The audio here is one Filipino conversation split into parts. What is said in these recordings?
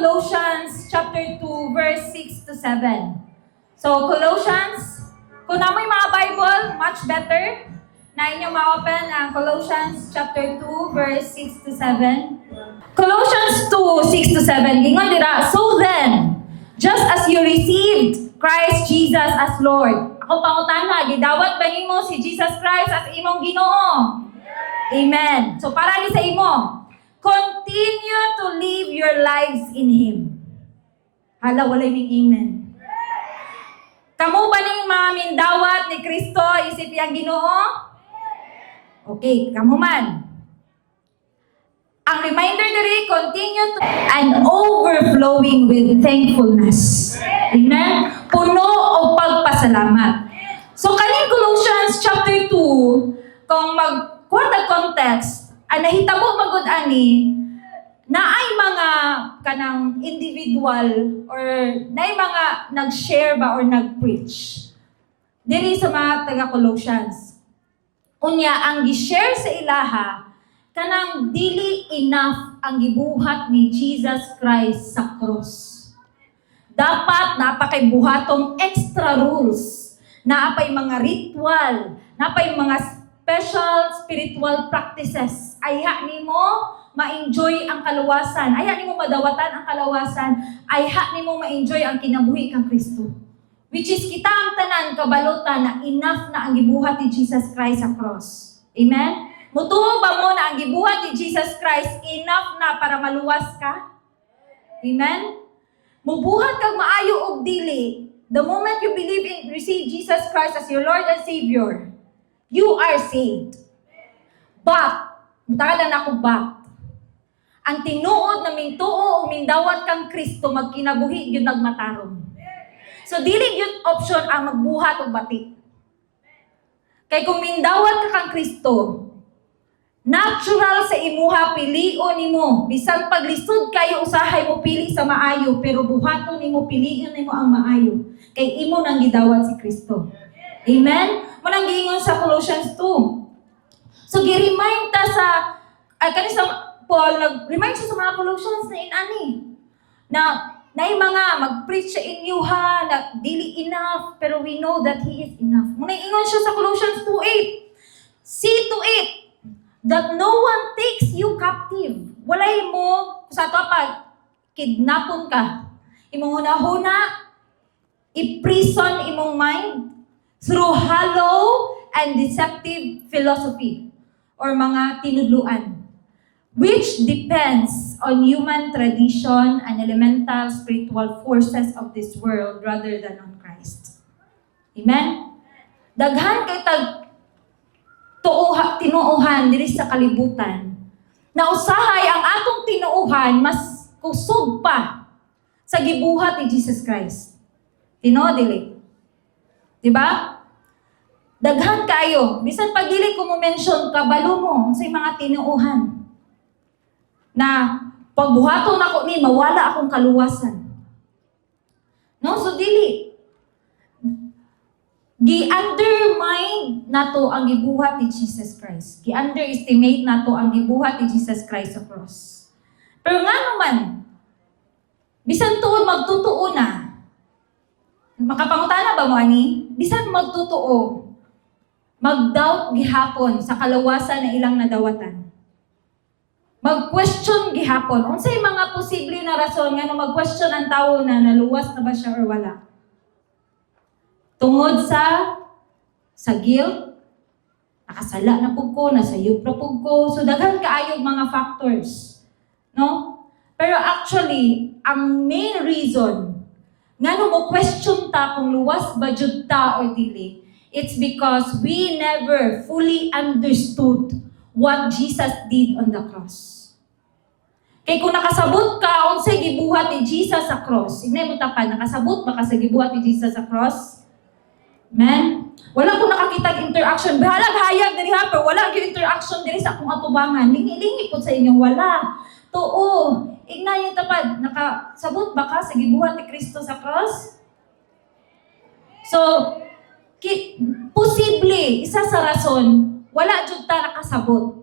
Colossians chapter 2, verse 6 to 7. So, Colossians, kung namoy mga Bible, much better na inyong ma-open ang Colossians chapter 2, verse 6 to 7. Colossians 2, 6 to 7. Gingon dira, so then, just as you received Christ Jesus as Lord. Ako pangutana, gidawat ba nimo si Jesus Christ as imong Ginoo? Amen. So para ni sa imo, continue to live your lives in Him. Hala, walay ming amen. Kamu ba ning mga mindawat ni Kristo isip yang Ginoo? Okay, kamu man. Ang reminder diri, continue to and overflowing with thankfulness. Amen? Puno o pagpasalamat. So, kaning Colossians chapter 2, kung mag-quarter context, ang nahitabo magod ani, na ay mga kanang individual or na ay mga nag-share ba or nag-preach. Diri sa mga taga-Colossians. Unya, ang gi-share sa ilaha, kanang dili enough ang gibuhat ni Jesus Christ sa cross. Dapat napakay buhatong extra rules, naapay mga ritual, naapay mga special spiritual practices. Ayha nimo ma-enjoy ang kalawasan, ayha nimo madawatan ang kalawasan, ayha nimo ma-enjoy ang kinabuhi kang Kristo. Which is kita ang tanan kabalutan na enough na ang gibuhat ni Jesus Christ sa cross. Amen? Mutuo ba mo na ang gibuhat ni Jesus Christ enough na para maluwas ka? Amen? Mubuhat kag maayo og dili. The moment you believe in, receive Jesus Christ as your Lord and Savior, you are saved. But, mutalan ako but, ang tinuod na mintuo o mindawat kang Kristo magkinabuhi yun nagmatarong. So, dili yun option ang magbuhat o batik. Kay kung mindawat ka kang Kristo, natural sa imuha pilion nimo. Bisan paglisod kayo usahay mo pili sa maayo, pero buhaton nimo pilion nimo ang maayo. Kay imo nang gidawat si Kristo. Amen? Manang giingon sa Colossians 2. So gi-remind ta sa kani sa Paul nag-remind siya sa mga Colossians na inani na nay mga mag-preach sa inyo ha na dili enough, pero we know that He is enough. Muna ingon siya sa Colossians 2:8. See to it that no one takes you captive. Walay mo, sa ito pa, kidnapon ka. Imong huna-huna, i-prison imong mind through hollow and deceptive philosophy or mga tinudluan, which depends on human tradition and elemental spiritual forces of this world rather than on Christ. Amen? Daghan kay tinuuhan diri sa kalibutan na usahay ang atong tinuuhan mas kusog pa sa gibuhat ni Jesus Christ. Tinuod dili. Diba? Daghan kayo. Bisan pag dili ko mo mention kabalo mo sa mga tinuuhan na pagbuhaton ako ni mawala akong kaluwasan. No, so dili. Gi-undermine nato ang gibuhat ni Jesus Christ. Gi-underestimate nato ang gibuhat ni Jesus Christ sa cross. Pero nga naman, bisan tuod magtutuo na. Makapangutana ba mo ani? Bisan magtutuo, mag-doubt gihapon sa kalawasan na ilang nadawatan. Mag-question gihapon. Unsay mga posible na rason nga no mag-question ang tawo na naluwas na ba siya or wala? Tungod sa guilt, nakasala na pug ko, nasayop na pug ko. So daghan kaayog mga factors. No? Pero actually, ang main reason nga no mo question ta kung luwas ba jud ta or dili, it's because we never fully understood what Jesus did on the cross. Kay kung nakasabot ka unsay gibuhat ni Jesus sa cross, inay mo tapan nakasabot ba ka sa gibuhat ni Jesus sa cross? Man, wala ko nakakita interaction. Bahalag hayag diri ha, pero wala gyud interaction diri sa akong atubangan. Lingi-lingi po sa inyong wala. Tuo, ignay yung tapad. Nakasabot ba ka sa gibuhat ni Kristo sa cross? So, posible, isa sa rason, wala jud ta nakasabot.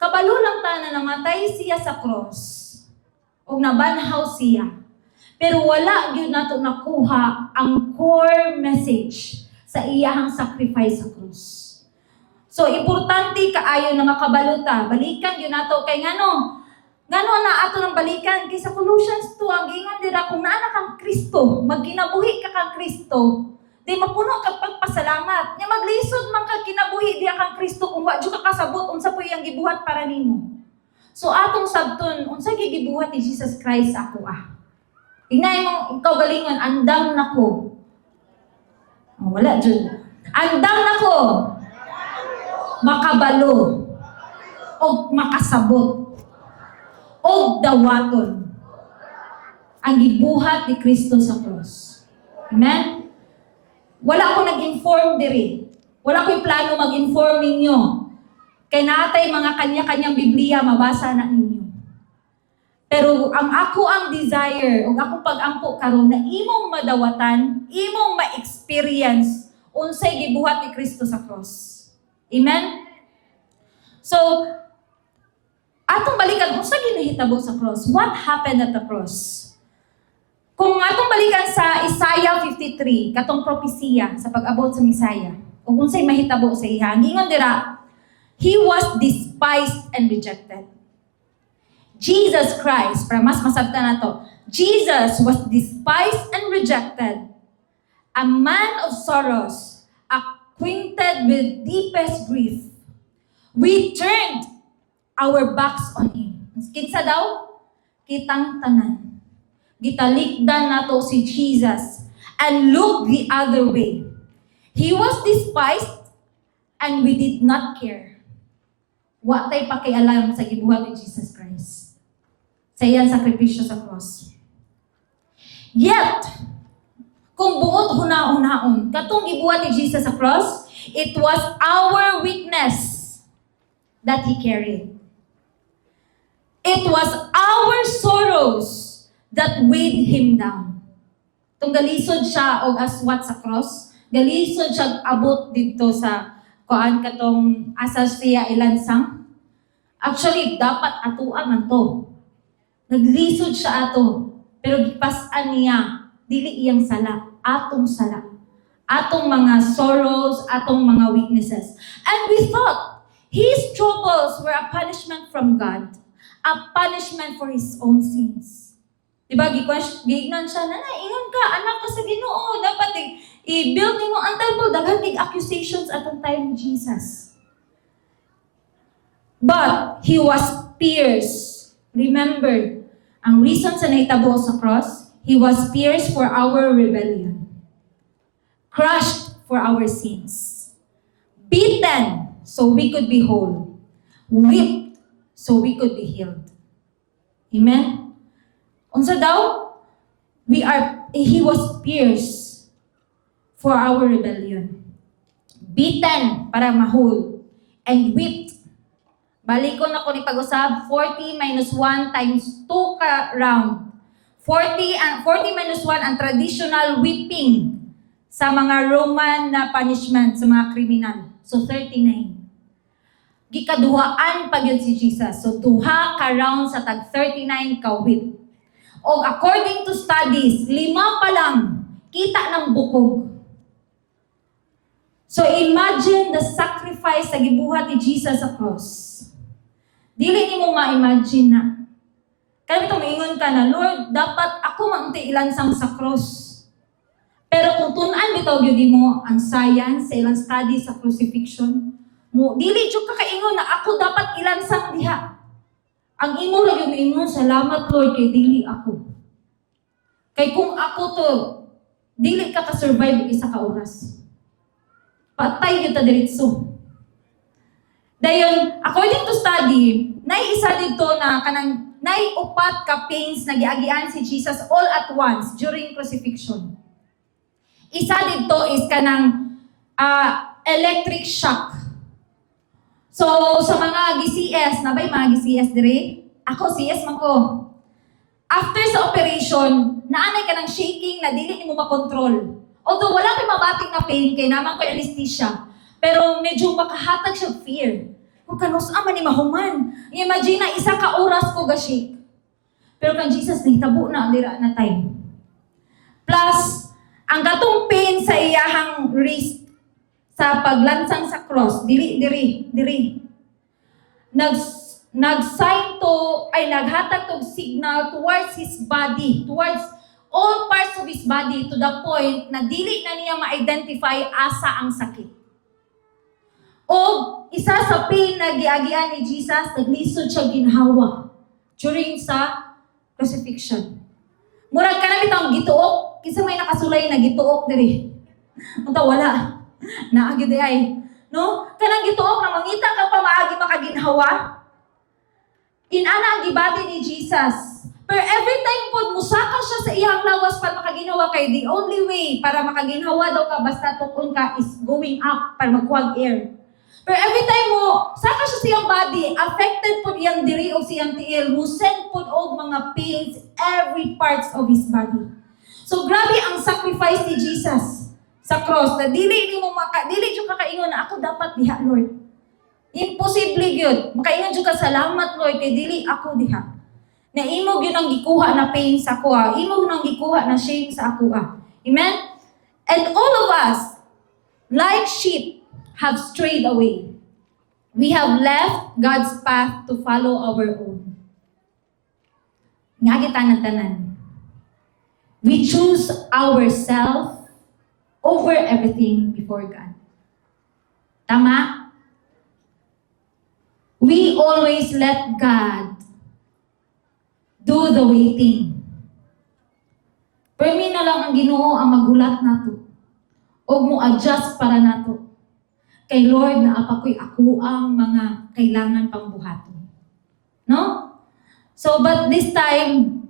Kabalo lang ta na namatay siya sa cross. o nabanhaw siya. Pero wala gyud nato nakuha ang core message sa iyahang sacrifice sa cross. So importante kaayo na makabaluta, balikan gyud nato kay ngano na ato ng balikan kay sa Colossians 2 ang ingon dira kung naa kang Kristo, magkinabuhi ka kang Kristo, di mapuno ka pagpasalamat. Nya maglisod man ka kinabuhi diha kang Kristo kung wa jud ka kasabot unsa po iyang gibuhat para nimo. So atong sabton unsa gibuhat ni Jesus Christ ako Tingnan mo ikaw galingon andam nako. Oh, wala jud. Andam nako. Makabalo o makasabot o dawaton ang gibuhat ni Kristo sa cross. Amen? Wala ko nag-inform diri. Wala ko plano mag-inform ninyo. Kay natay mga kanya-kanyang Biblia, mabasa na ninyo. Pero ang desire, o akong pag-ampo karon na imong madawatan, imong ma-experience, unsay gibuhat ni Kristo sa cross. Amen? So, atong balikan, unsa ginahitabo sa cross? What happened at the cross? Kung atong balikan sa Isaiah 53, katong propesiya sa pag-abot sa Misaya, o unsay mahitabo sa iha, ang ingon dira, He was despised and rejected. Jesus Christ, para mas masabtan na to, Jesus was despised and rejected, a man of sorrows, acquainted with deepest grief. We turned our backs on Him. Kinsa daw? Kitang tanan. Gitalikdan nato si Jesus and look the other way. He was despised and we did not care. Wa tay pakialam sa gibuhat ni Jesus Christ. Sa iyang sakripisyo sa cross. Yet, kung buot huna-hunaon, katong gibuhat ni Jesus sa cross, it was our weakness that He carried. It was our sorrows that weighed Him down. Tung galisod siya og aswat sa cross, galisod siya abot dito sa kuan katong asa siya ilansang. Actually, dapat atuan man to. Naglisod siya ato, pero gipas-an niya, dili iyang sala, atong sala. Atong mga sorrows, atong mga weaknesses. And we thought, His troubles were a punishment from God, a punishment for His own sins. Diba, gignan siya, ingon ka, anak ka sa Ginoo, dapat i-build mo ang temple, daghan tig accusations at ang time ni Jesus. But He was pierced. Remember, ang reason sa naitabo sa cross, He was pierced for our rebellion, crushed for our sins, beaten so we could be whole, whipped so we could be healed. Amen? Unsa daw? He was pierced for our rebellion, beaten para ma-whole, and whipped. Balikon ako ni pag-usab, 40 minus 1 times 2 ka round. 40 minus 1 ang traditional whipping sa mga Roman na punishment sa mga kriminal. So 39. Gikaduhaan pa yun si Jesus. So duha ka round sa tag 39 ka whip. O according to studies, 5 pa lang kita ng bukog. So imagine the sacrifice sa gibuhat ni Jesus sa cross. Dili nimo ma-imagine na. Kaya ito maingon ka na, Lord, dapat ako maunti ilansang sa cross. Pero kung tunan bitaw gyud mo ang science sa ilang study sa crucifixion, mo dili jud ka kaingon na ako dapat ilansang diha. Ang imo ra gyud ingon, salamat Lord kay dili ako. Kay kung ako to, dili ka ka-survive isa ka oras. Patay gyud ta diretso. Dayon, according to study, naiisa dito na kanang naiupat ka pains na giagian si Jesus all at once during crucifixion. Isa dito is kanang electric shock. So, sa mga GCS, nabay mga GCS dire? Ako, CS man ko. After sa operation, naanay ka ng shaking na dili mo makontrol. Although wala kay mabating na pain, kay naman ko anesthesia. Pero medyo makahatag siya fear. Kung kanus aman ni mahuman. Imagine na isa ka oras ko ga-shake. Pero kang Jesus, nahitabo na ang dira na time. Plus, ang katong pain sa iyahang wrist sa paglansang sa cross, diri. Nag-sign to, ay naghatag tog signal towards his body, towards all parts of his body, to the point na dili na niya ma-identify asa ang sakit. O isa sa pain na giagian ni Jesus, naglisod siya ginhawa during sa crucifixion. Murag ka na bitang gituok, kisa may nakasulay na gituok diri. Unta wala. Naagi di ay. No? Kanang gituok na mangita ka pa maagi makaginhawa. Inana ang gibati ni Jesus. Pero every time po musaka siya sa iyang lawas para makaginhawa kay the only way para makaginhawa daw ka basta tukon ka is going up para magkuhag air. Pero every time mo saka siya sa iyang body, affected po iyang diri o siyang tiil, musend po og mga pains every parts of his body. So grabe ang sacrifice ni Jesus sa cross na dili jud kakaingon na ako dapat diha, Lord. Imposible gyud. Makaingon jud ka salamat, Lord, kay dili ako diha. Na imo gyud ang gikuha na pain sa ako. Imo nang gikuha na shame sa ako. Amen? And all of us, like sheep, have strayed away. We have left God's path to follow our own. Nga kita tanan. We choose ourselves over everything before God. Tama? We always let God do the waiting. Permi na lang ang Ginoo ang magulat nato. O mo adjust para nato. Kay Lord na apakoy ako ang mga kailangan pang buhaton. No? So, but this time,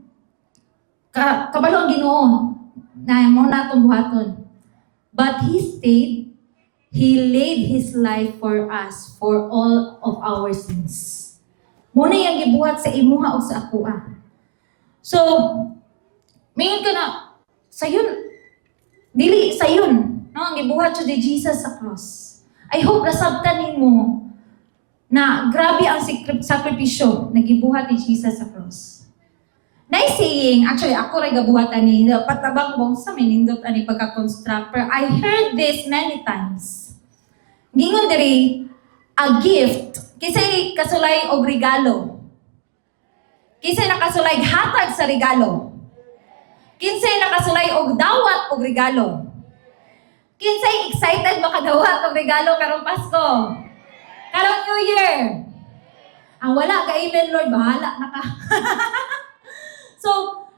kabalo ang Ginoo na mo natong buhaton. But He stayed. He laid His life for us, for all of our sins. Muna yung gibuhat sa imuha o sa ako. So, mayon ka na, sayon, dili sayon, no? Ang gibuhat siya ni Jesus sa cross. I hope nasabtanin mo na grabe ang sakripisyo na gibuhat ni Jesus sa cross. Nice saying, actually ako rin gabuhatan ni, patabang bong sa minindot ani pagka-construct, pero I heard this many times. Gingon diri, a gift, kisay kasulay og regalo. Kisay nakasulay hatag sa regalo. Kinsay nakasulay og dawat og regalo. Kinsay excited makadawat og regalo karong Pasko. Karong New Year. Ang wala ka amen Lord, bahala na ka. So,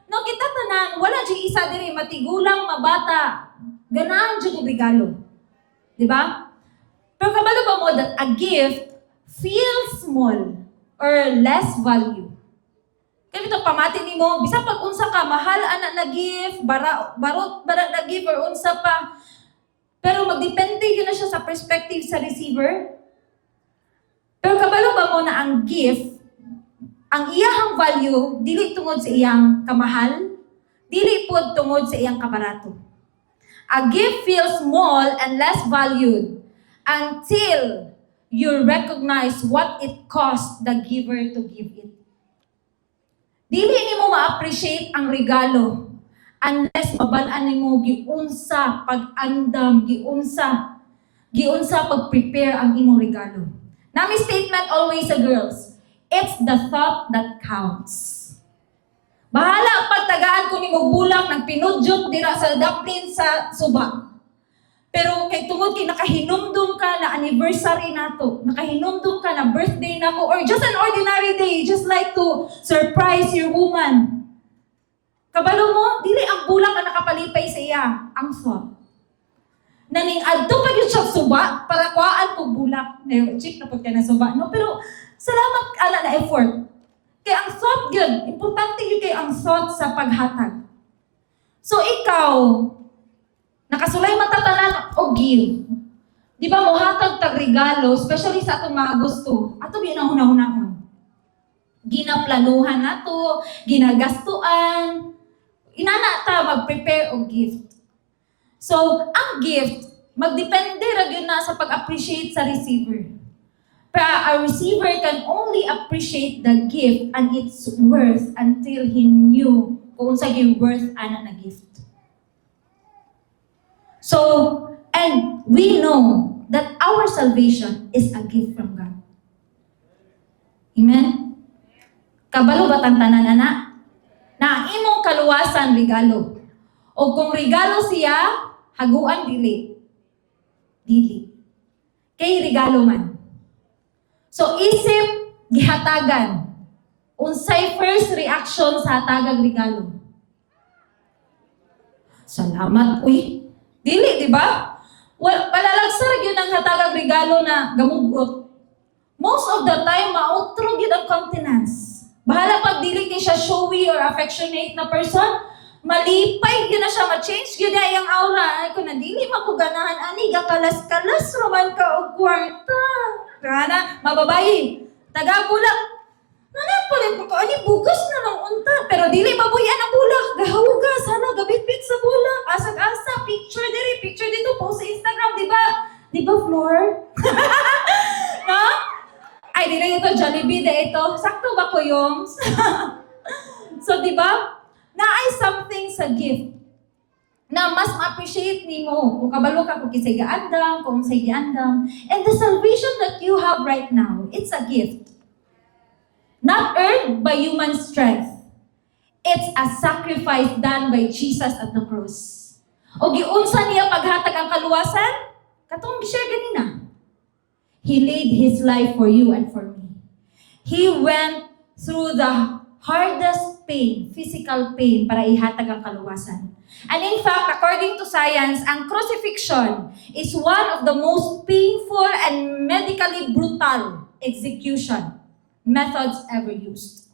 no kita tanan, wala jud isa diri matigulang, mabata, ganahan jud og regalo. Di ba? Pero kabalo ba mo that a gift feels small or less value? Kaya ito pamati nimo, bisa pag unsa ka mahal ana na gift, barot na gift or unsa pa. Pero magdepende yun na siya sa perspective sa receiver. Pero kabalo ba mo na ang gift, ang iyahang value, dili tungod sa iyang kamahal, dili po tungod sa iyang kabarato. A gift feels small and less valued until you recognize what it cost the giver to give it. Dili nimo ma-appreciate ang regalo unless mabalaan nimo giunsa pag-andam, giunsa pag-prepare ang imong regalo. Nami statement always sa girls, it's the thought that counts. Bahala ang pagtagaan ko nimo bulak nagpinudyot dira sa daplin sa suba. Pero kay tungod kay nakahinumdum ka na anniversary nato, nakahinumdum ka na birthday nako, or just an ordinary day, just like to surprise your woman. Kabalo mo, dili ang bulak na nakapalipay sa iya, ang thought. Naning adto pa gyud siya suba para kuhaan ko bulak. Check na pud ka na suba, no? Pero salamat ala na effort. Kay ang thought gyud, importante gyud kay ang thought sa paghatag. So ikaw, nakasulay matatanan o give. Di ba mo hatag tag regalo, especially sa atong mga gusto. Ato ginahuna-hunahon. Ginaplanuhan nato, ginagastuan. Inana ta mag-prepare og gift. So, ang gift magdepende ra gyud na sa pag-appreciate sa receiver. A receiver can only appreciate the gift and its worth until he knew kung unsa gyud worth ana na gift. So, and we know that our salvation is a gift from God. Amen? Kabalo ba tantanan ana? Na ang imong kaluwasan regalo. O kung regalo siya, haguan dili. Dili. Kay regalo man. So isip gihatagan. Unsay first reaction sa hatagag regalo? Salamat, uy. Dili, di ba? Palalagsar yun ang hatagag regalo na gamugot. Most of the time, mautrog yun ang countenance. Bahala pag dili kay siya showy or affectionate na person, malipay yun na siya, ma-change yun na yung aura. Ay ko na, dili maguganahan, ani, gakalas-kalas, roman ka o kwarta. Kana, mababayi. Taga-bulak. Nanapalit mo ka, ani, bugas na lang unta. Pero dili mabuyan ang bulak. Gahawaga, sana, gabit-bit sa bulak. Asag-asa, picture dito, post sa Instagram, di ba? Di ba, Floor? No? Ay, di na ito, Jollibee, de ito. Sakto ba ko yung? So, di ba? Naay something sa gift na mas ma-appreciate ni mo kung kabalo ka kung kisay gaandam, kung say gaandam. And the salvation that you have right now, it's a gift. Not earned by human strength. It's a sacrifice done by Jesus at the cross. O giunsa niya paghatag ang kaluwasan? Katong share ganina. He laid His life for you and for me. He went through the hardest pain, physical pain, para ihatag ang kaluwasan. And in fact, according to science, ang crucifixion is one of the most painful and medically brutal execution methods ever used.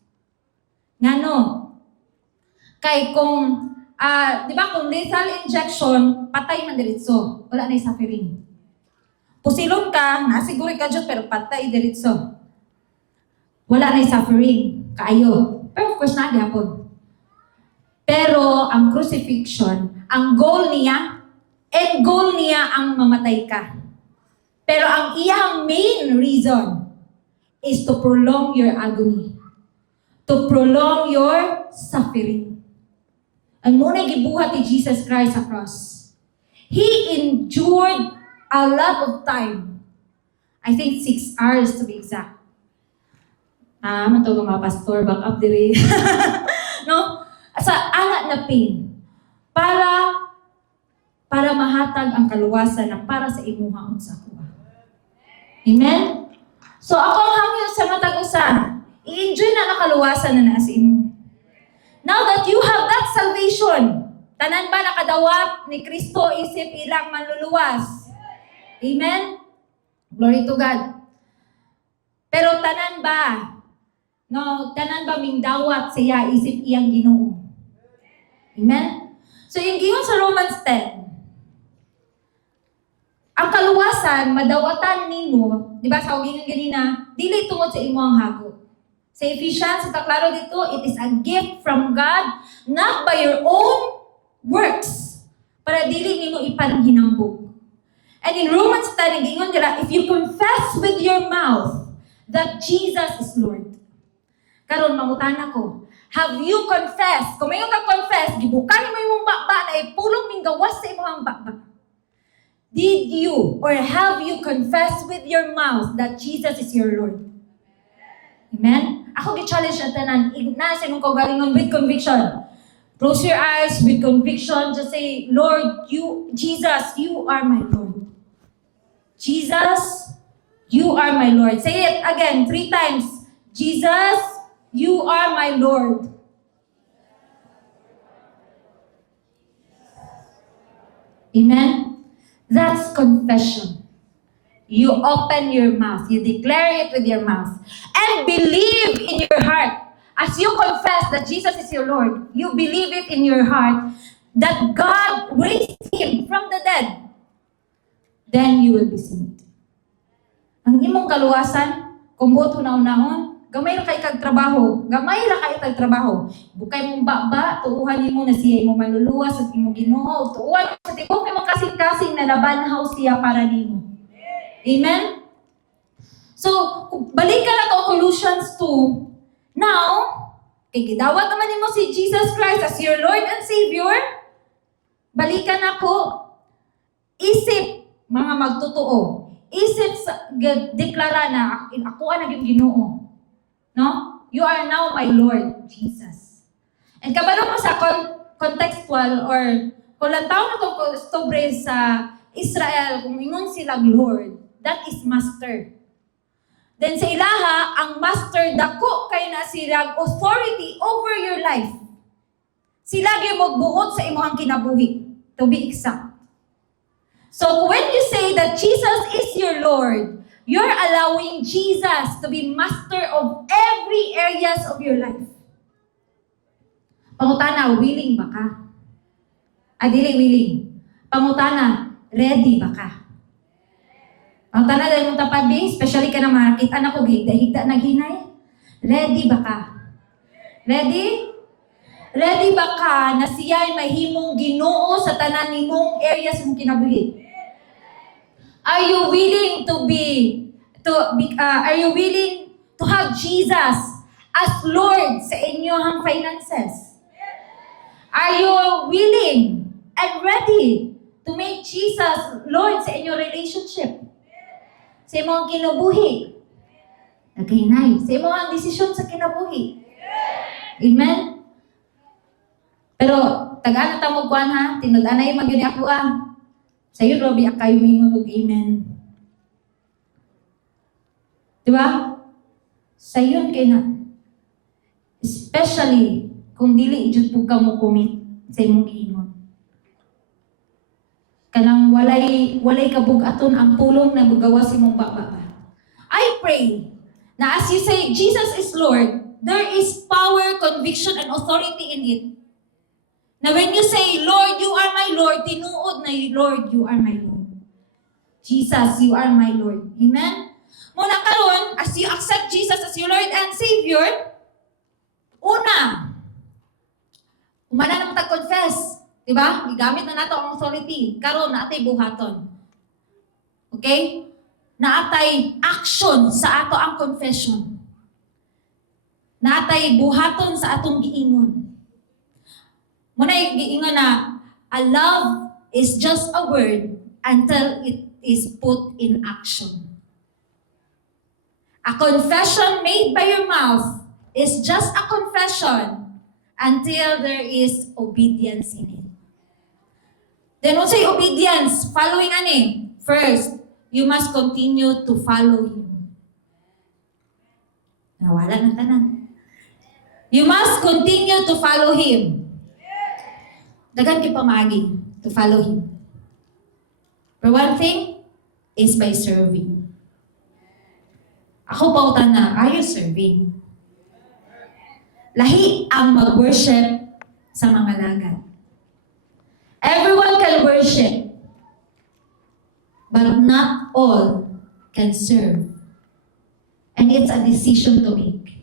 Ngano? Kay kung, di ba, kung lethal injection, patay man diretso. Wala na suffering. Pusilong ka, nasiguro ka dyan, pero patay diretso. Wala na suffering. Kaayo. Pero of course, nagyapon. Pero ang crucifixion, ang goal niya, end goal niya ang mamatay ka. Pero ang iyang main reason is to prolong your agony. To prolong your suffering. Ang muna gibuhat ni Jesus Christ sa cross. He endured a lot of time. I think 6 hours to be exact. Matulog mga pastor, back up diri. No? Sa alat na pain. Para mahatag ang kaluwasan na para sa imuha sa kuha. Amen? So ako ang hangyo sa matag usa. I-enjoy na nakaluwasan na nasa imo. Now that you have that salvation, tanan ba nakadawat ni Kristo isip ilang manluluwas? Amen? Glory to God. Pero tanan ba? No, tanan ba mingdawat siya isip iyang Ginoo? Amen? So yung giyon sa Romans 10, ang kaluwasan, madawatan nimo, di ba sa ugingan ganina, dili tungod sa imo ang hago. Sa Ephesians, ito klaro dito, it is a gift from God, not by your own works, para dili nimo ipanhinambog. And in Romans 10, gingon nila, if you confess with your mouth that Jesus is Lord. Karon mangutana ko, have you confessed? Kung mayon ka confess, gibukan mo imong bakba na ipulong ning gawas sa imong bakba. Did you or have you confessed with your mouth that Jesus is your Lord? Amen? Ako gi-challenge na tanan, na sa imong kaugalingon with conviction. Close your eyes with conviction. Just say, Lord, Jesus, you are my Lord. Jesus, you are my Lord. Say it again 3 times. Jesus, you are my Lord. Amen? That's confession. You open your mouth. You declare it with your mouth. And believe in your heart. As you confess that Jesus is your Lord, you believe it in your heart that God raised Him from the dead. Then you will be saved. Ang imong kaluwasan, kung buto na unahon, gamay ra kay kag trabaho. Gamay ra kay kag trabaho. Bukay mong bakba, tuuhan nimo na siya imo manluluwas at imo Ginoo. Tuuhan sa tibok imong kasing-kasing na labanhaw siya para nimo. Amen? So, kung balik ka na to Colossians 2, now, kay gidawat naman mo si Jesus Christ as your Lord and Savior, balikan ako, isip, mga magtotoo, isip sa, deklara na, ako ang naging Ginoo. No? You are now my Lord, Jesus. And kabalo mo sa contextual or kung lang tao na itong sobre sa Israel, kung ingon sila Lord, that is master. Then sa ilaha, ang master dako kay na sila authority over your life. Sila gyud magbuot sa imong kinabuhi, to be exact. So when you say that Jesus is your Lord, you're allowing Jesus to be master of every areas of your life. Pangutana, willing ba ka? Dili willing. Pangutana, ready ba ka? Pangutana dahil mong tapad di, especially ka na makita na ko, higda naghinay. Ready ba ka? Ready? Ready ba ka na siya'y mahimong Ginoo sa tanan nimong areas mong kinabuhi? Are you willing are you willing to have Jesus as Lord sa inyong finances? Are you willing and ready to make Jesus Lord sa inyong relationship? Sa imong kinabuhi? Naghinay. Sa imong desisyon sa kinabuhi? Amen? Pero, tagaan na tamog kuhan ha, tinud-anay magyuni ako Sa'yo, Robbie, akayo mingon og amen. Diba? Sa'yo kay na. Especially, kung dili jud po ka mo commit sa imong giingon. Kanang walay kabugaton ang pulong na magawa sa imong baba. I pray na as you say, Jesus is Lord, there is power, conviction, and authority in it. Now when you say, Lord, you are my Lord, tinuod na Lord, you are my Lord. Jesus, you are my Lord. Amen? Muna karon, as you accept Jesus as your Lord and Savior, una, umana naman tag-confess. Diba? Igamit na nato ang authority. Karon na atay buhaton. Okay? Na atay action sa ato ang confession. Na atay buhaton sa atong giingon. Muna yung giingon na, a love is just a word until it is put in action. A confession made by your mouth is just a confession until there is obedience in it. Then what's say obedience? Following ani? First, you must continue to follow Him. Nawala na tanan. You must continue to follow Him. Dagan kay pamagi to follow Him. For one thing, is by serving. Ako pautan na, are you serving? Lahi ang mag-worship sa mga lagat. Everyone can worship, but not all can serve. And it's a decision to make.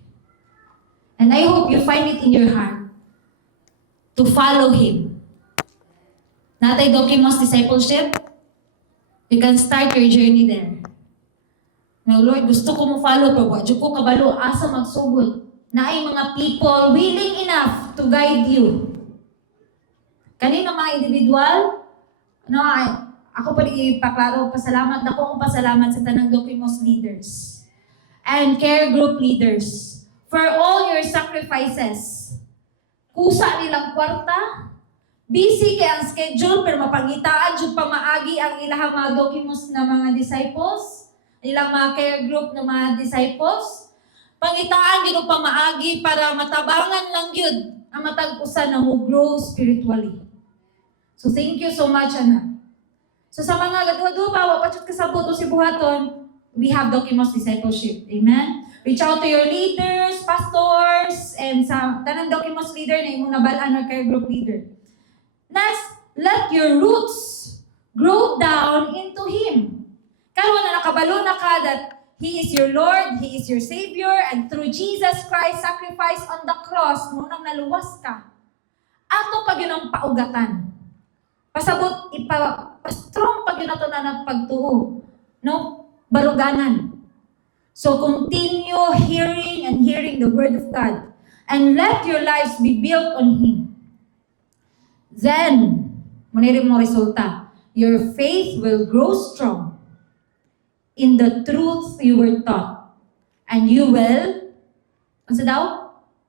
And I hope you find it in your heart to follow Him. Natay Dokimos discipleship, you can start your journey there. Now, Lord, gusto ko mo follow, pero wadyo ko kabalo, asa magsugod na ay mga people willing enough to guide you. Kanina mga individual, ako pa ipaklaro, pasalamat na pasalamat sa tanang Dokimos leaders and care group leaders for all your sacrifices. Kusa nilang kwarta, busy kay ang schedule, pero mapangitaan jud pamaagi ang ilahang mga Dokimos na mga disciples, ilang mga care group na mga disciples. Pangitaan jud pamaagi para matabangan lang yun ang matag-usa na mo grow spiritually. So thank you so much, Ana. So sa mga gadwa-dwa, wapachot kasabot o si buhaton, we have Dokimos discipleship. Amen? Reach out to your leaders, pastors, and sa tanang Dokimos leader na imong nabalaan or care group leader. Next, let your roots grow down into Him. Karon na nakabalo na ka that He is your Lord, He is your Savior, and through Jesus Christ's sacrifice on the cross, nung naluwas ka, ato pag yun ang paugatan. Pasabot, strong pag yun ato na nagpagtuo. No? Baruganan. So continue hearing and hearing the Word of God. And let your lives be built on Him. Then, manirin mo resulta, your faith will grow strong in the truth you were taught. And you will, ano daw?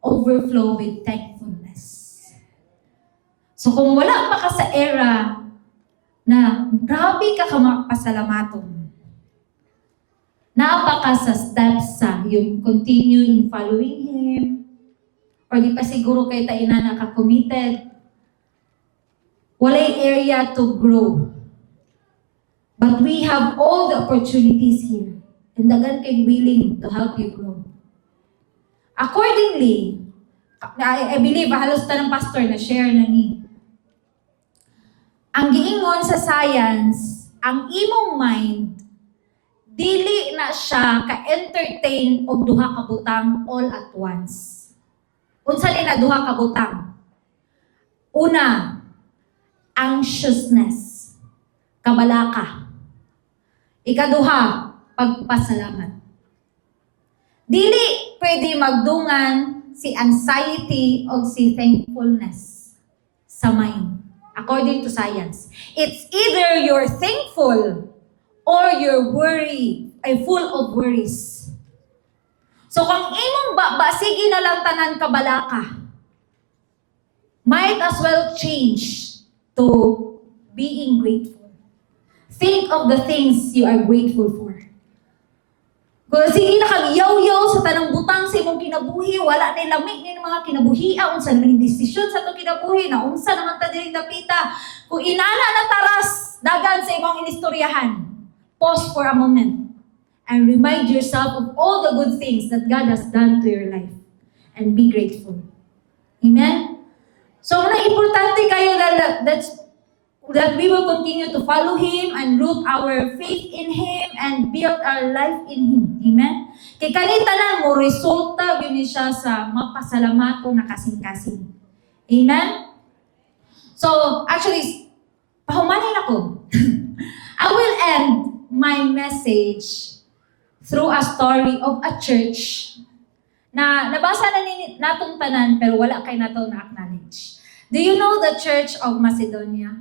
Overflow with thankfulness. So kung wala pa ka sa era na grabe ka pasalamaton, naapa ka sa steps sa yung continue in following Him, or di pa siguro kay taina naka-committed, walay area to grow. But we have all the opportunities here. And dagan kay willing to help you grow. Accordingly, I believe, halos ta ng pastor na share na ni. Ang giingon sa science, ang imong mind, dili na siya ka-entertain og duha ka butang all at once. Unsa ni na duha ka butang? Una, anxiousness, kabalaka. Ikaduha, pagpasalamat. Dili pwede magdungan si anxiety o si thankfulness sa mind. According to science. It's either you're thankful or you're full of worries. So kung imong basigi na lang tanan kabalaka, might as well change to being grateful. Think of the things you are grateful for. Kung sige na kang yaw-yaw sa tanang butang sa imong kinabuhi, wala na lamig ni mga kinabuhi, unsa naman yung desisyon sa itong kinabuhi, na unsa naman ta diring napita. Kung inana na taras, dagan sa imong inistoryahan, pause for a moment and remind yourself of all the good things that God has done to your life and be grateful. Amen? So, importante kayo that we will continue to follow Him and root our faith in Him and build our life in Him. Amen? Kay kanita na mo, resulta yun siya sa mapasalamato na kasing-kasing. Amen? So, actually, pahumanin ako. I will end my message through a story of a church na nabasa na natong tanan pero wala kay nato na-acknowledge. Do you know the Church of Macedonia?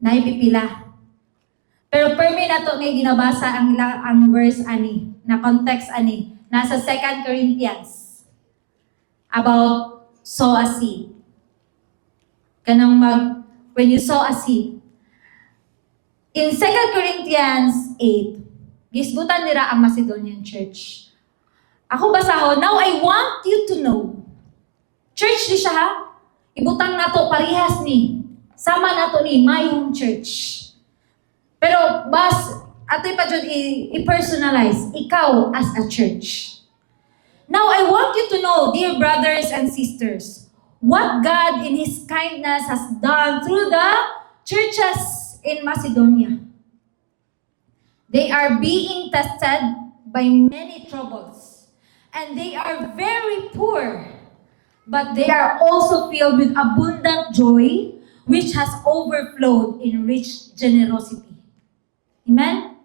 Naipipila. Pero permi na to ni ginabasa ang verse ani, na context ani, nasa 2 Corinthians about sow a seed. Kanang when you sow a seed. In 2 Corinthians 8, gisgutan nila ang Macedonian church. Ako basahon, now I want you to know. Church di siya ha? Ibutang nato parihas ni. Sama nato ni mayong church. Pero ato'y pa dyan i-personalize, ikaw as a church. Now, I want you to know, dear brothers and sisters, what God in His kindness has done through the churches in Macedonia. They are being tested by many troubles. And they are very poor. But they are also filled with abundant joy, which has overflowed in rich generosity. Amen?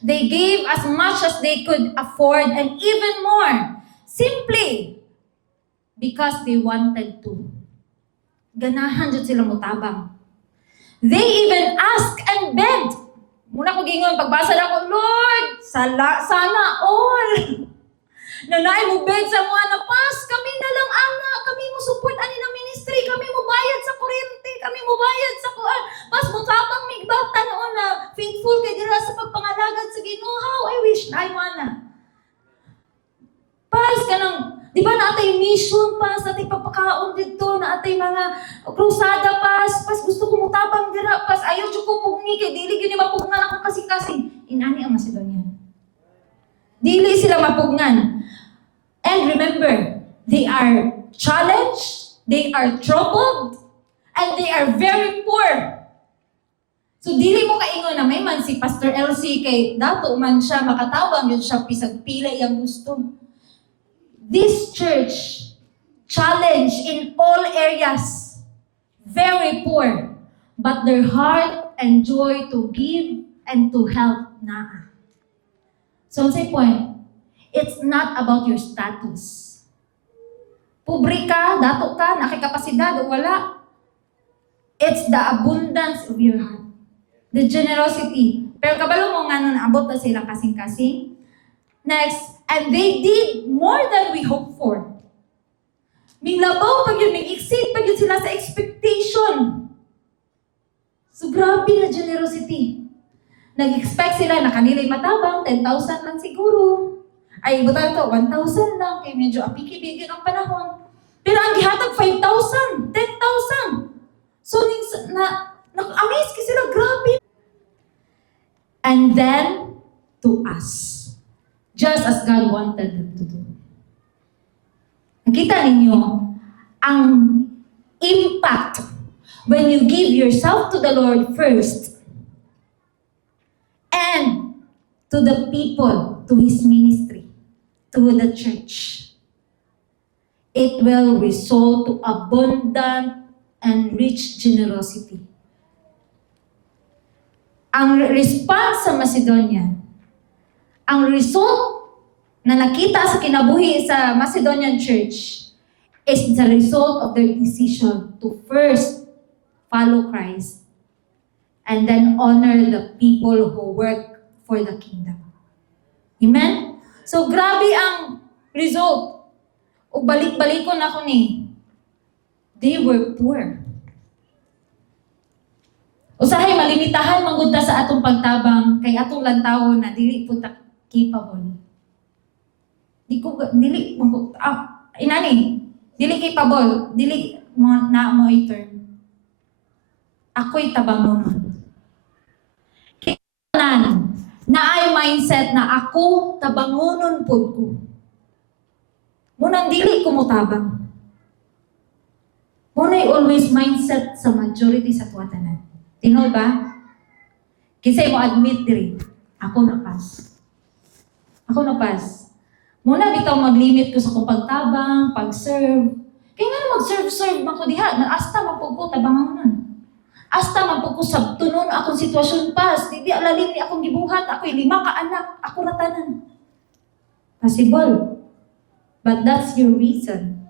They gave as much as they could afford and even more, simply because they wanted to. Ganahan dyan sila mutabang. They even asked and begged. Muna ko gingon, pagbasa na ko, Lord, sana all. Nanay mo beg sa mga napas, kami na lang ana, kami mo support ani na ministry, kami mo bayad sa kuryente, kami mo bayad sa kuan. Pas mo tabang migbatan on na faithful kay dira sa pagpangalagad sa Ginoo. How I wish na ay mana. Pas kanang, di ba naatay mission pas, naatay pagpakaon dito, naatay mga krusada pas gusto ko mutabang dira pas ayaw jud ko pugni kay dili gyud ni mapugnan ako kasing-kasing. Inani ang Macedonian. Dili sila mapugnan. And remember, they are challenged, they are troubled, and they are very poor. So dili mo kaingon na may man si Pastor LC kay dato man siya makatawang yun siya pisag pila yang gusto. This church challenged in all areas, very poor, but their heart and joy to give and to help na. So, say point, it's not about your status. Pobre ka, dato ka, nakikapasidad o wala. It's the abundance of your heart. The generosity. Pero kabalo mo nga nun, abot na sila kasing-kasing. Next, and they did more than we hoped for. Minglabaw pag yun, exceed pag yun sila sa expectation. So grabe na generosity. Nag-expect sila na kanila'y matabang, 10,000 lang siguro. Ay, buta to, 1,000 lang, kaya medyo apiki-bigyan ang panahon. Pero ang gihatag, 5,000, 10,000. So, na-amaze ka sila, grabe. And then, to us. Just as God wanted them to do. Nakita ninyo, ang impact when you give yourself to the Lord first and to the people, to His ministry, to the church. It will result to abundant and rich generosity. Ang response sa Macedonia, ang result na nakita sa kinabuhi sa Macedonian church is the result of their decision to first follow Christ and then honor the people who work for the kingdom. Amen? So grabe ang result. O balik-balikon ako ni. They were poor. Usahay malimitahan manggod ta sa atong pagtabang kay atong lantaw na dili po ta capable. Dili capable, dili mo na mo term. Ako'y tabangon. Kailan na ay mindset na ako tabangonon pod ko. Munang dili ko mutabang. Muna'y always mindset sa majority sa tuwatanan. Tinoy ba? Kisay mo admit diri, ako na pass. Ako na pass. Muna bitaw mag-limit ko sa kong pagtabang, pag-serve. Kaya nga mag-serve man ko diha, asta man po ko tabangan nun. Asta man po ko sabtunon akong sitwasyon pas, di alalim ni akong gibuhat, ako'y 5 ka anak, ako ratanan. Possible. But that's your reason.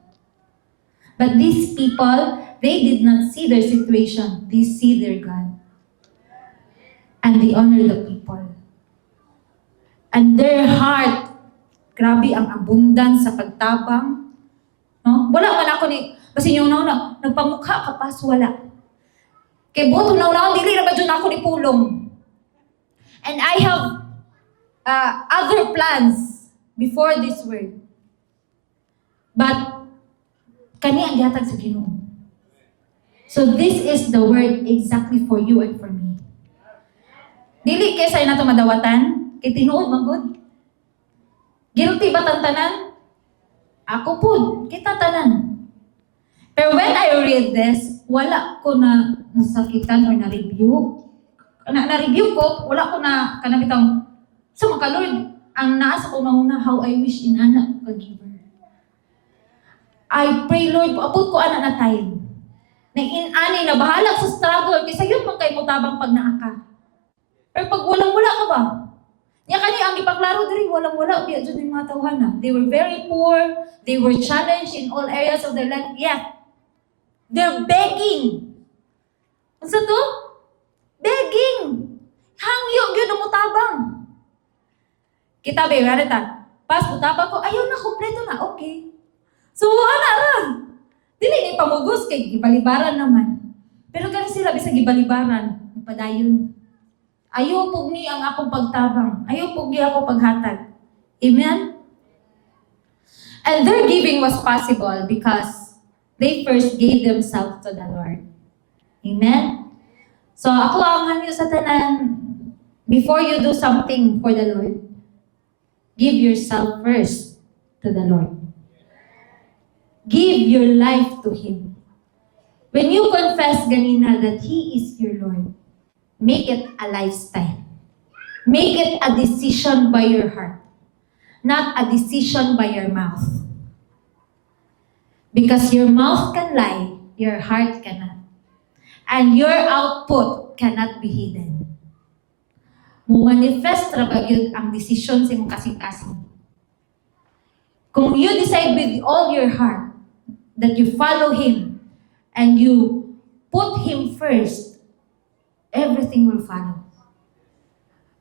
But these people, they did not see their situation. They see their God. And they honor the people. And their heart, grabe ang abundance sa pagtabang. No? Wala man ako ni, kasi yung nauna, nagpamukha ka pas, wala. Kay buto nauna, dili na ba dyan ako ni pulong. And I have other plans before this word. But, kani ang gihatag sa Ginoo. So this is the word exactly for you and for me. Dili kay say nato madawatan, kay tinuod man gud. Guilty ba tantanan? Ako pud, kita tanan. Pero when I read this, wala ko na nasakitan or na-review. Na-review ko, wala ko na kanabitang sa mga Lord, ang naasa ko na how I wish in anak ka-giver. I pray, Lord, paabot ko anak na time. Na in-ani, na bahala sa struggle, kaysa yun man kayo mutabang pag naaka. Pero pag walang-wala ka ba? Niya kani, ang ipaklaro diri, walang-wala, biya dyan yung mga tawhana. They were very poor, they were challenged in all areas of their life. Yeah. They're begging. Ano to? Begging. Hangyo, yun ang mutabang. Kita ba, yarita, pas mutabang ko, ayaw na, kompleto na, okay. So, ana ran. Dili ni pamugos kay gibalibaran naman. Pero kani sila bisag gibalibaran, padayon. Ayaw pug ni ang akong pagtabang. Ayaw pug ni ako paghatag. Amen? And their giving was possible because they first gave themselves to the Lord. Amen? So, ako ang hanyo sa tanan, before you do something for the Lord, give yourself first to the Lord. Give your life to Him. When you confess ganina that He is your Lord, make it a lifestyle. Make it a decision by your heart, not a decision by your mouth. Because your mouth can lie, your heart cannot. And your output cannot be hidden. mo manifest ra ba gyud ang desisyon sa imong kasing-kasing. Kung you decide with all your heart that you follow Him and you put Him first, everything will follow.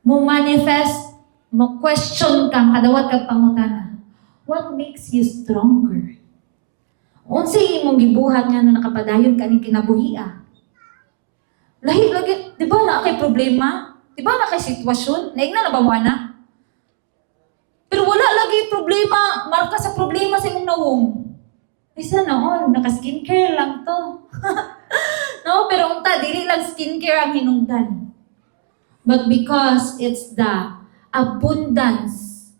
Mo manifest, mo question kang kadawat kag pangutana. What makes you stronger? Unsay imong gibuhat nga no nakapadayon kaning kinabuhia? Lahi lagi, di ba na kay problema? Di ba na kay sitwasyon? Naigna na ba mo ana? Pero wala lagi problema, marka sa problema sa imong nawong. Isa noon, naka-skincare lang to. No, pero unta dili lang skincare ang hinungdan. But because it's the abundance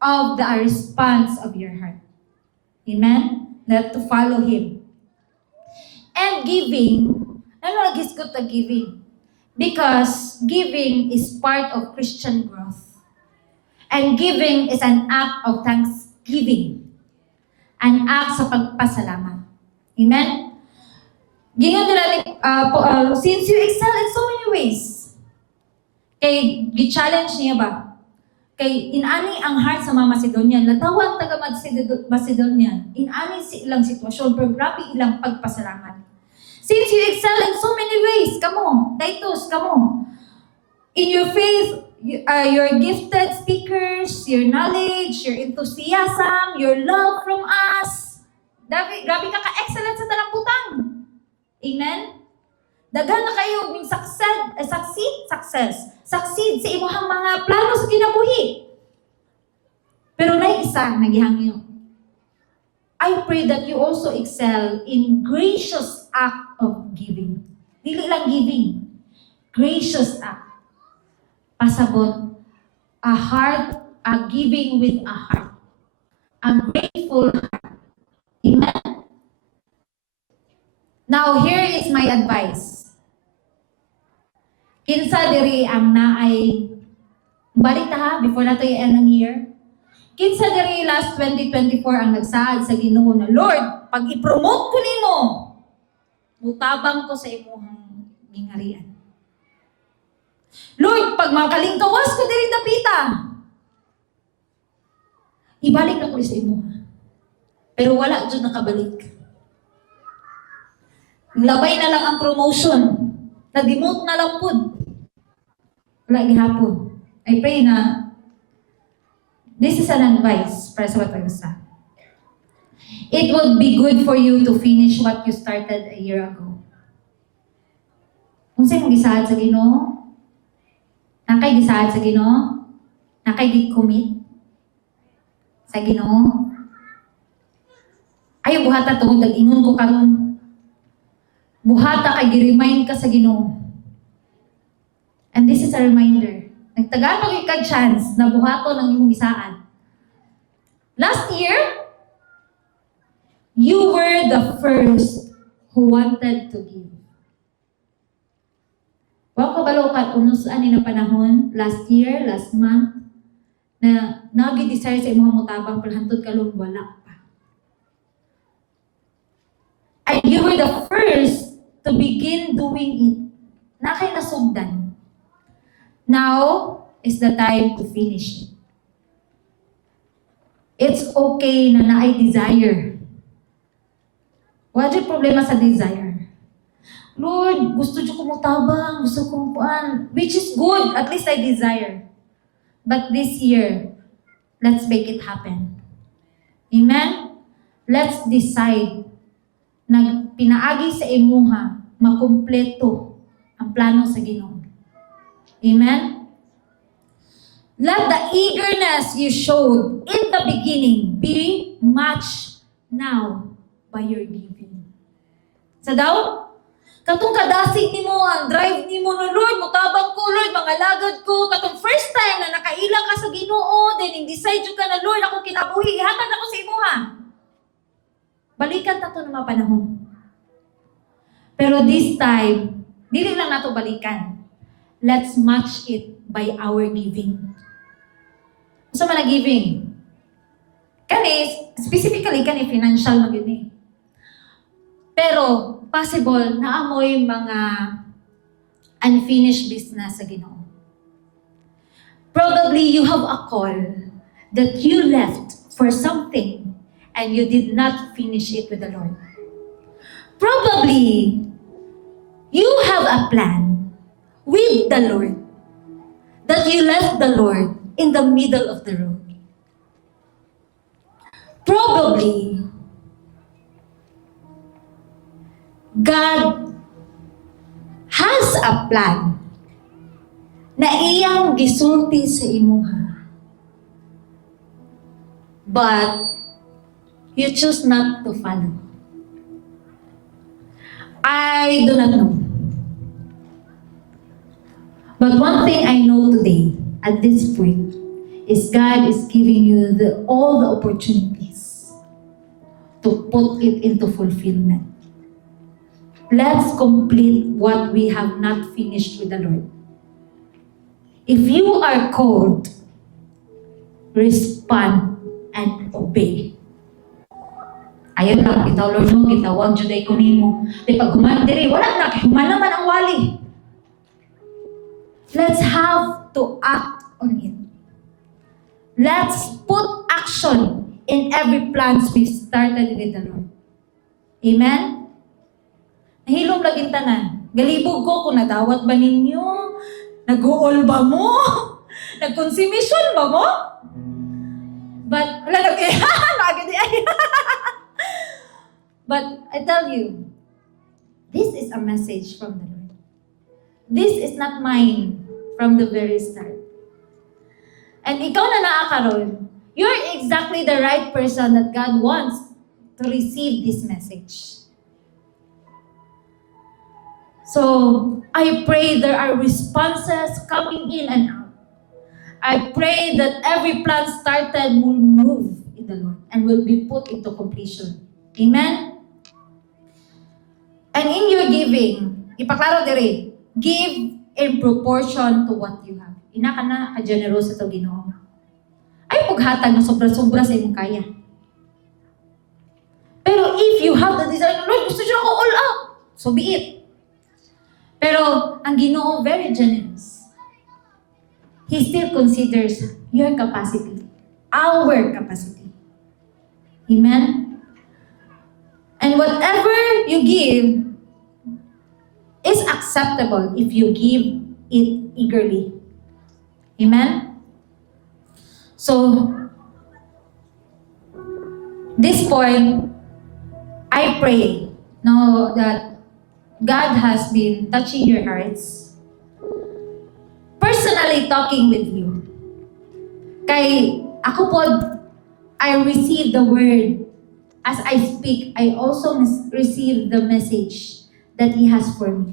of the response of your heart. Amen? That to follow Him. And giving, ano nagisgot na giving? Because giving is part of Christian growth. And giving is an act of thanksgiving. An act sa pagpasalamat. Amen? Gingon nila, since you excel in so many ways, kay gi-challenge niya ba? Kay inani ang heart sa mga Macedonian, latawag taga Macedonian, inani si ilang sitwasyon, pero grabe ilang pagpasalamat. Since you excel in so many ways, kamo, Titus, kamo, in your faith, your gifted speakers, your knowledge, your enthusiasm, your love from us, grabe ka ka-excellent sa talang butang. Amen? Daghan na kayo ng succeed sa imong mga plano sa kinabuhi. Pero na isa nagihangyo. I pray that you also excel in gracious act of giving. Dili lang giving. Gracious act. Pasabot. A heart, a giving with a heart. A grateful heart. Amen? Now, here is my advice. Kinsa diri ang naay balik ta ha before nato i-end ang year. Kinsa diri last 2024 ang nagsaad sa Ginoo na Lord, pag i-promote ko nimo, mutabang ko sa imong gingarian. Lord, pag makalingkawas ko diri dapita, ibalik na ko sa imo. Pero wala jud nakabalik. Labay na lang ang promotion. Na-demote na lang po. Wala gihapon. I pray na this is an advice para sa Batagasa. It would be good for you to finish what you started a year ago. Kung sa'yo mong gisaad sa Ginoo, nakay gisaad sa Ginoo, nakay gi-commit sa Ginoo, ayaw buhata tungod nag-ingon ko karon. Buhata kay gi-remind ka sa Ginoo. And this is a reminder. Nagtagalog ka chance na buhato ng imong gisaad. Last year, you were the first who wanted to give. Wa ka balokat unos ani na panahon, last year, last month, na nagi-desire sa imong mutabang palhantod kalong wala pa. And you were the first to begin doing it. Na kay nasugdan. Now is the time to finish it. It's okay na naay desire. Wala problema sa desire. Lord, gusto ko mutabang, gusto ko puan, which is good, at least I desire. But this year, let's make it happen. Amen? Let's decide na pinaagi sa imuha, makumpleto ang plano sa Ginoo. Amen? Let the eagerness you showed in the beginning be matched now by your giving. Sa daw? Katong kadasig nimo ang drive nimo no Lord, mutabang ko Lord, mangalagad ko katong first time na nakaila ka sa Ginoo, then decide jud ka na Lord, ako kinabuhi, ihatag ako sa imuha. Balikan ta to na mga panahon. Pero this time, dili lang nato balikan. Let's match it by our giving. Sa man giving? Kani, specifically kani financial na yun eh. Pero, possible na amoy mga unfinished business sa Ginoo. Probably you have a call that you left for something and you did not finish it with the Lord. Probably you have a plan with the Lord that you left the Lord in the middle of the road. Probably God has a plan na iyang gisulti sa imuha. But you choose not to follow. I do not know. But one thing I know today, at this point, is God is giving you all the opportunities to put it into fulfillment. Let's complete what we have not finished with the Lord. If you are called, respond and obey. Ayaw lang, itawlo nyo, gitawag juday kunin mo. Di pag human diri, wala na, human naman ang wali. Let's have to act on it. Let's put action in every plans we started with the Lord. Amen? Nahilom laging tanan. Galibog ko kung nadawat ba ninyo? Nag-uol ba mo? Nag-consumption ba mo? But, wala But I tell you, this is a message from the Lord. This is not mine from the very start. And ikaw na naakaroon, you're exactly the right person that God wants to receive this message. So, I pray there are responses coming in and out. I pray that every plan started will move in the Lord and will be put into completion. Amen? And in your giving, ipaklaro diri, give in proportion to what you have. Ina ka na, ka-generous ito, Ginoo. Ay, paghatag na sobra-sobra sa imong kaya. Pero if you have the desire, Lord, gusto siya ako all out. So be it. Pero ang Ginoo, very generous. He still considers your capacity, our capacity. Amen? And whatever you give is acceptable if you give it eagerly. Amen? So, this point, I pray now that God has been touching your hearts, personally talking with you. Kay ako po, I receive the word. As I speak, I also receive the message that He has for me.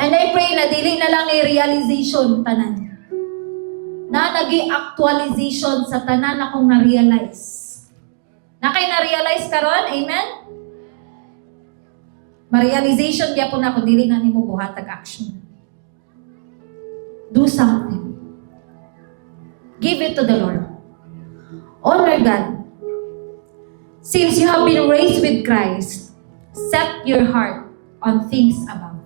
And I pray na dili na lang realization tanan. Na nagi-actualization sa tanan akong na-realize. Na kay na-realize karon, amen? Ma-realization kaya po na ako, dili na nimo buhatag action. Do something. Give it to the Lord. Honor God. Since you have been raised with Christ, set your heart on things above.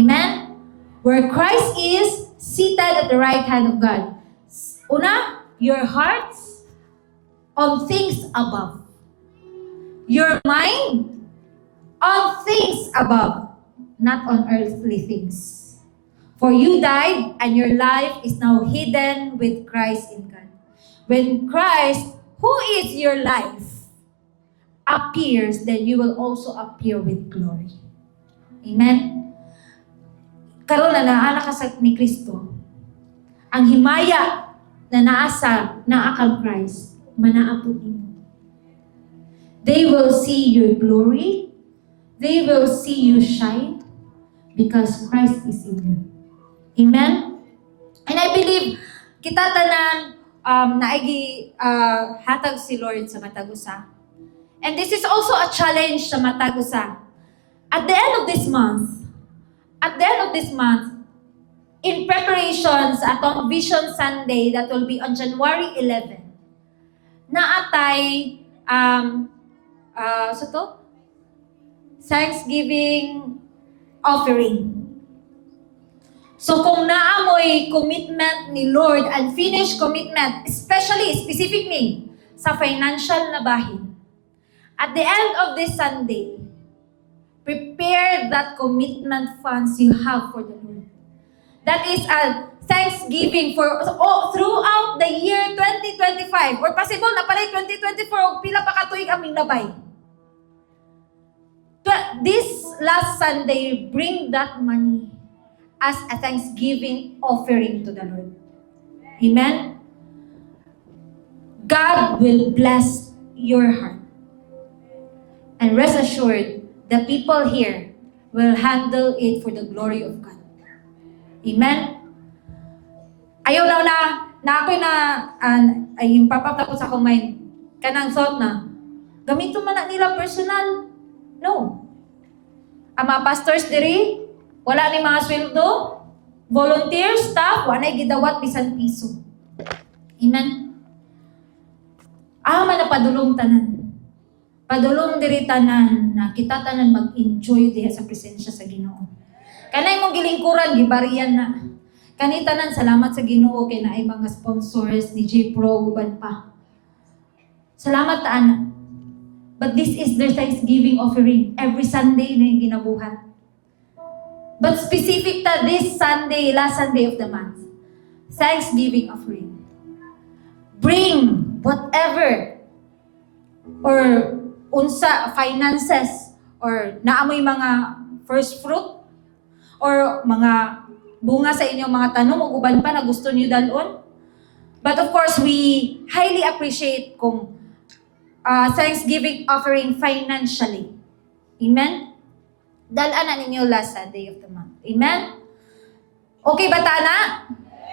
Amen? Where Christ is seated at the right hand of God. Una, your hearts on things above. Your mind on things above, not on earthly things. For you died, and your life is now hidden with Christ in God. When Christ, who is your life, appears, then you will also appear with glory. Amen? Karon na naana ka sa ni Kristo, ang himaya na naasa na akal Christ, manaapod mo. They will see your glory. They will see you shine because Christ is in you. Amen? And I believe kita tanan naigi hatag si Lord sa matag usa. And this is also a challenge sa matag usa. At the end of this month, in preparations atong Vision Sunday that will be on January 11, naatay Thanksgiving offering. So kung naamoy commitment ni Lord, unfinished commitment, especially, specific me, sa financial na bahin, at the end of this Sunday, prepare that commitment funds you have for the Lord. That is a thanksgiving for throughout the year 2025, or possible na pala 2024, o pila pa katuig aming labay. This last Sunday, bring that money as a thanksgiving offering to the Lord. Amen? God will bless your heart. And rest assured, the people here will handle it for the glory of God. Amen? Ayaw na ako'y ay impapap ko sa kumain, kanang thought na, gamiton man na nila personal. No. Ang mga pastors diri, wala ni mga sweldo, volunteer, staff, wala gidawat bisan piso. Amen? Man na padulong tanan. Padulong diri tanan na kita tanan mag-enjoy diha sa presensya sa Ginoo. Kanay mong gilingkuran, gibariyan na. Kani tanan, salamat sa Ginoo kay naay mga sponsors ni J-Pro, uban pa. Salamat taan. But this is their Thanksgiving offering. Every Sunday na yung ginabuhat. But specific ta this Sunday, last Sunday of the month. Thanksgiving offering. Bring whatever or unsa finances or naamoy mga first fruit or mga bunga sa inyong mga tanom o uban pa na gusto niyo dalon. But of course, we highly appreciate kung Thanksgiving offering financially. Amen? Dalaan na ninyo last Sunday of the month. Amen? Okay ba tana?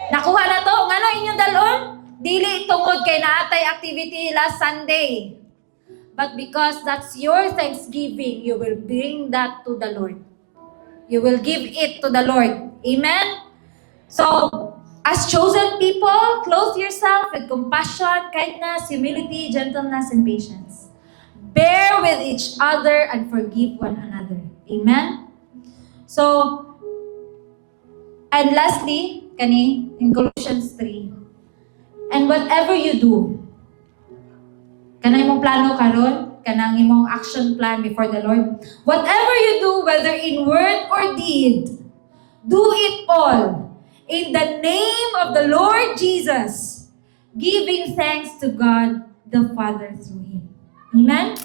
Nakuha na to? Ngano inyong dalon? Dili tungod kay naatay activity last Sunday. But because that's your Thanksgiving, you will bring that to the Lord. You will give it to the Lord. Amen? So, as chosen people, clothe yourself with compassion, kindness, humility, gentleness, and patience. Bear with each other and forgive one another. Amen? So, and lastly, in Colossians 3, and whatever you do, kanang imong plano karon, kanang imong action plan before the Lord, whatever you do, whether in word or deed, do it all in the name of the Lord Jesus, giving thanks to God the Father through Him. Amen?